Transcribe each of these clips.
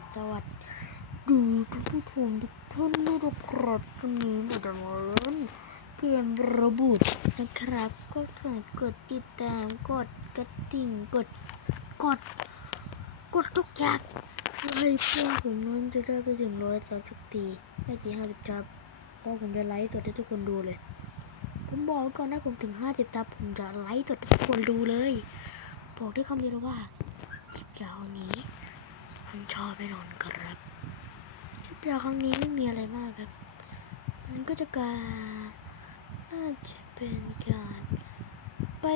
บสวัสดีทุกผู้ชมทุกท่านทุกครับวันนี้มจะมาเล่นเกมระบุดนะครับ ก็ฝากกดติดตามกดกระดิ่งกดกด กดทุกอย่างเลยเพื่อนผมนั้นจะได้ไปถึงร้อยสามสิบปีไม่กี่ห้าสิบจับเพราะผมจะไลฟ์สดให้ทุกคนดูเลย ผมบอกไว้ก่อนนะผมถึงห้าสิบจับผมจะไลฟ์สดให้ทุกคนดูเลย บอกด้วยคำเดียวว่าคลิปยาวนี้ คุณชอบแน่นอนครับคลิปยาวครั้งนี้ไม่มีอะไรมากครับ มันก็จะการน่าจะเป็นการไป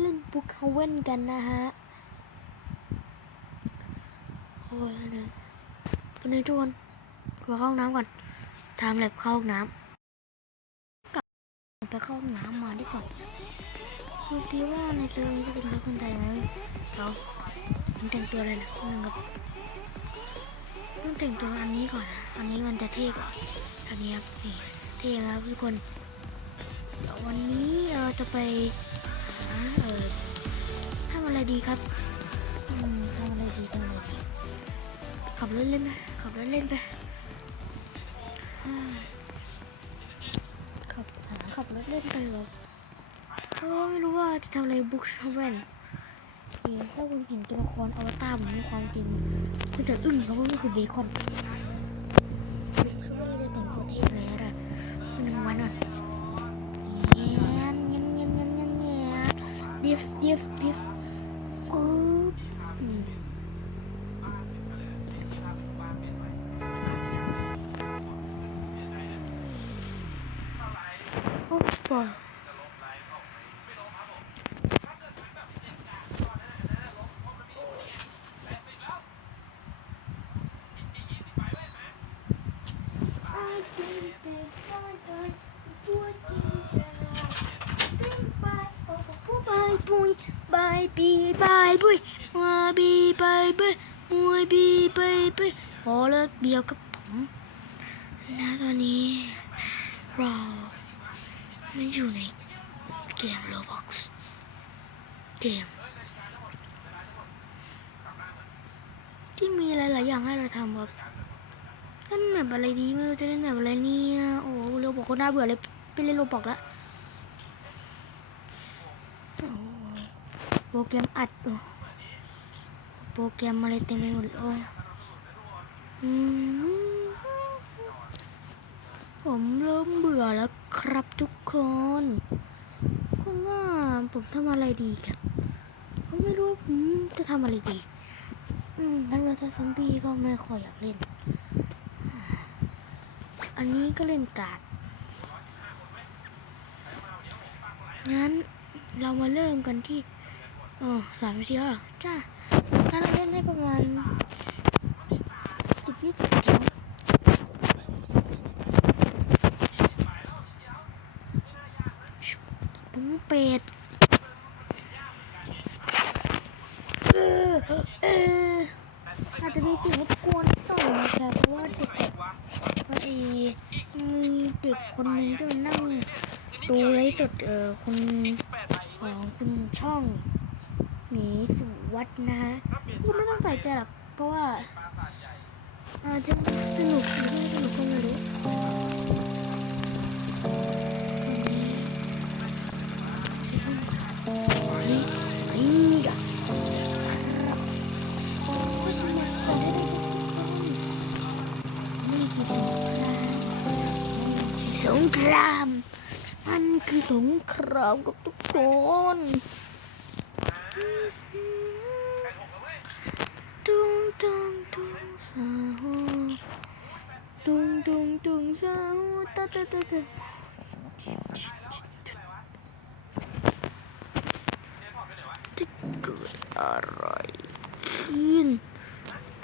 เล่นบุกเฮเว่นกันนะฮะ โอ้ยนนึงเป็นไงทุกคนขอเข้าห้องน้ำก่อนทำแลบเข้าห้องน้ำกลับไปเข้าห้องน้ำมาดีกว่าดูซิว่าในเซิร์ฟจะเป็นคนไทยไหมเรา ผมแต่งตัวเลยนะนึงครับต้องแต่งตัวอันนี้ก่อนนะอันนี้มันจะเท่ก่อนอันนี้ครับนี่เท่แล้วทุกคนเดี๋ยววันนี้เราจะไปหาเออทำอะไรดีครับอืมทำอะไรดีทำอะไรดีขับรถเล่นไหมขับรถเล่นไปขับขับรถเล่นไปหรอเพราะว่าไม่รู้ว่าจะทำอะไรบุกชเวน นี่ถ้าคุณเห็นตัวละครอวตารเหมือนความจริงคุณจะอึ้งเพราะว่ามันคือเบคอนคือว่าเราจะแต่งตัวเท่แลยอะคุณนึกไว้หน่อยเงี้ยเงี้ยเงี้ยเงี้ยเงี้ยเงี้ยดิฟดิฟดิฟบอืม โอ้โหบายปุยบาย บายปุยมาบีบายเบยมวยบีบายเบยพอเลิกเบียวกับผมณตอนนี้เราไม่อยู่ในเกม Roblox เกม ที่มีหลายๆอย่างให้เราทำครับเล่นแบบอะไรดีไม่รู้จะเล่นแบบอะไรเนี่ย โอ้โหเร็วบอกคนน่าเบื่อเลยไปเล่นโรบอกและโอ้ย โปรแกรมอัดโอ้โปรแกรมอะไรเต็มไปหมดเลยโอ้ผมเริ่มเบื่อแล้วครับทุกคนคุณว่าผมทำอะไรดีครับผมไม่รู้ผมจะทำอะไรดี อืมทันวาซาซอมบี้ก็ไม่ค่อยอยากเล่น อันนี้ก็เล่นการ์ดงั้นเรามาเริ่มกันที่ อ๋อสามนาทีแล้วจ้าถ้าเราเล่นได้ประมาณสิบยี่สิบนาทีผมเป็ดเออเอออาจจะมีเสียงรบกวนต่อยนะครับเพราะว่าเด็กพอดีมีเด็กคนหนึงที่มันนั่งดูไลฟ์สดเออคน สงครามกับทุกคนตุงตุงตุงสาวตุงตุงตุงสาวตะตะตะตะจะเกิดอะไรขึ้น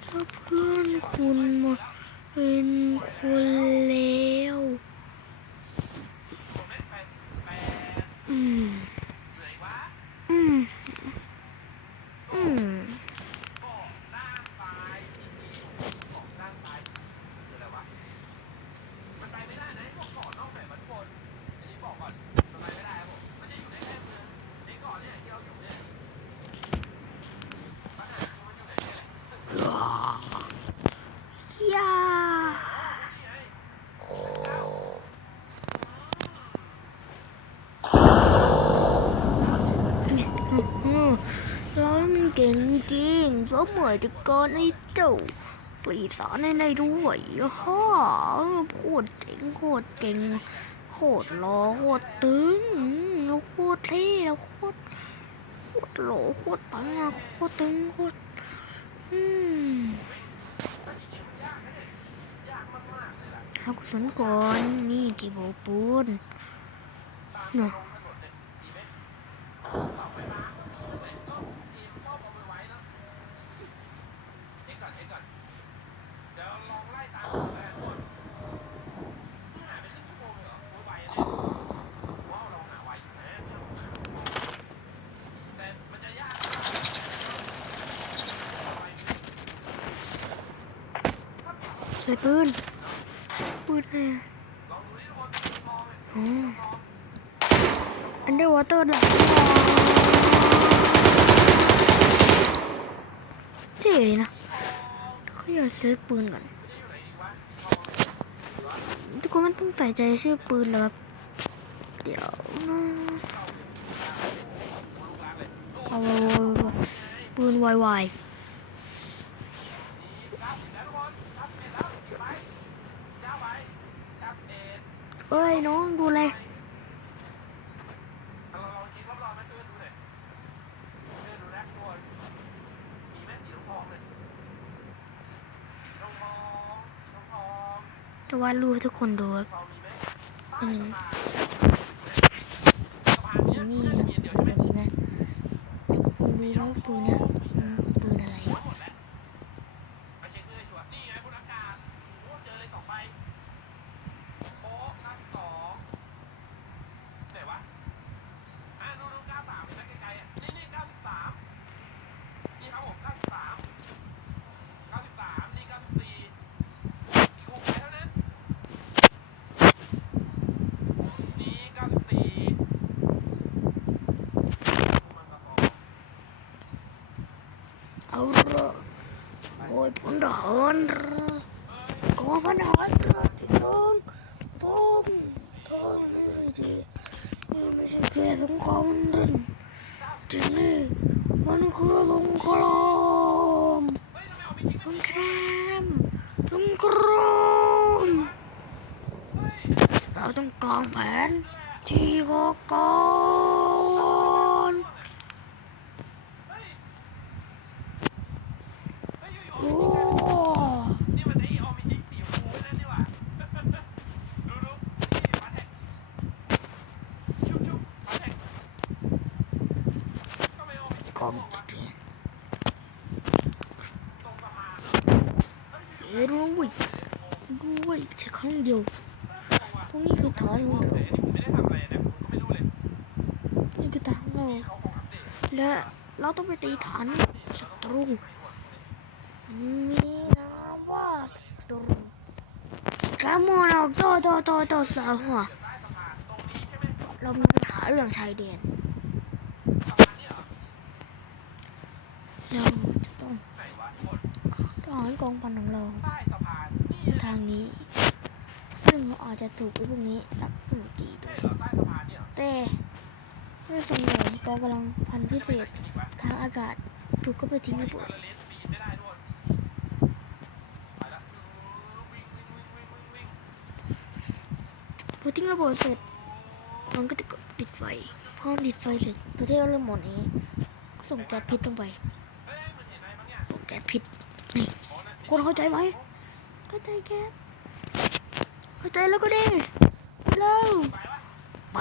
ถ้าเพื่อนคุณมาเป็นคนเลวอืม อืม อืม อ ก่งจริงสมัยแต่ก่อนไอ้เจ้าปีศาจในในด้วยฮ่าโคตรเจ๋งโคตรเก่งโคตรหล่อโคตรตึงแล้วโคตรเท่แล้วโคตรโคตรหล่อโคตรปังอะโคตรตึงโคตรอืมเอากระสุนก่อนนี่ที่โบปูนเนาะ ใช้ปืนปืนไรอะอ๋ออันเดอร์วอเตอร์หลังเท่ดีนะเขาอยากซื้อปืนก่อน ทุกคนมันต้องใส่ใจชื่อปืนเหรอครับ เดี๋ยวนะเอาปืนวายๆ เอ้ยน้องดูเลยจะวาดรูปให้ทุกคนดูครับอันนี้นี่ครับอันนี้ไหมคุณดูว่าปืนเนี่ยมันปืนอะไรอะเอาละ โอ้ยพลทหารกองพันทหารเรือที่สองฟ้องทองเลยทีนี่ไม่ใช่แค่สงครามนั่นทีนี่มันคือสงครามสงครามสงครามเราต้องกางแผนที่ก่อก่อน โอ้ นี่มันไอ้ออมิชิสีชมพูนั่นนี่หว่า ดูดูนี่มาแท็กชุบชุบมาแท็กก็ ไม่องเบียเฮ้ยรู้ว้ยรู้ว้ยแค่ครั้งเดียวพวกนี้คือฐานของเราแต่อันนี้ผมไม่ได้ทำอะไรนะผมก็ไม่รู้เลยนี่คือฐานของเราและเราต้องไปตีฐานศัตรูมีนามว่าศัตรูกามอนออกโตโตโตโตสาวหัวเรามีปัญหาเรื่องชายแดน เราจะต้องไหนกองพันของเราทางนี้ ซึ่งอาจจะถูกไอ้พวกนี้รับหนุตีตัวแต่เมื่อสมหน่วยกองกำลังพันพิเศษทางอากาศถูกก็ไปทิ้งระเบิดเลสปีนไม่ได้ด้วยไปละวิ่งวิ่งวิ่งวิ่งวิ่งวิ่งพอทิ้งระเบิดเสร็จมันก็จะติดไฟพอติดไฟเสร็จประเทศเราเริ่มหมดนี้ส่งแก๊สพิษลงไป แก๊สพิษนี่คนเข้าใจไหมเข้าใจแกเข้าใจแล้วก็ดีเร็วไปวะไป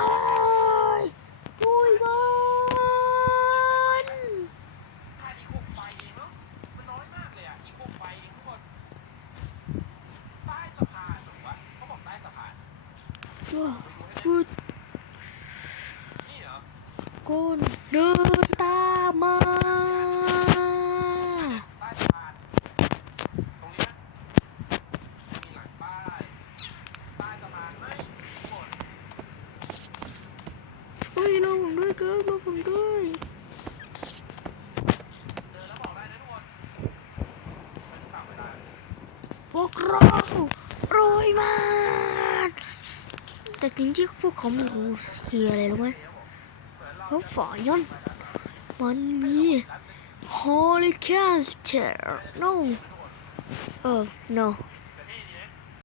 ลุยบอลค่าอีกหกใบเองเนาะมันน้อยมากเลยอะอีกหกใบเองทุกคนใต้สะพานเหรอวะเขาบอกใต้สะพาน ว้าวพูด นี่เหรอ ก้นเดินตามมา ใต้สะพานตรงนี้ไหมมีหลังป้ายใต้สะพานไหมทุกคน ช่วยเราผมด้วยเกิร์ลเราผมด้วย เดินแล้วบอกได้นะทุกคนมันต่ำเวลา พวกเรารวยมากแต่จริงๆพวกเขาไม่รู้คืออะไรรู้ไหมเขาฝ่าย่นมันมี Holy Caster no เออ no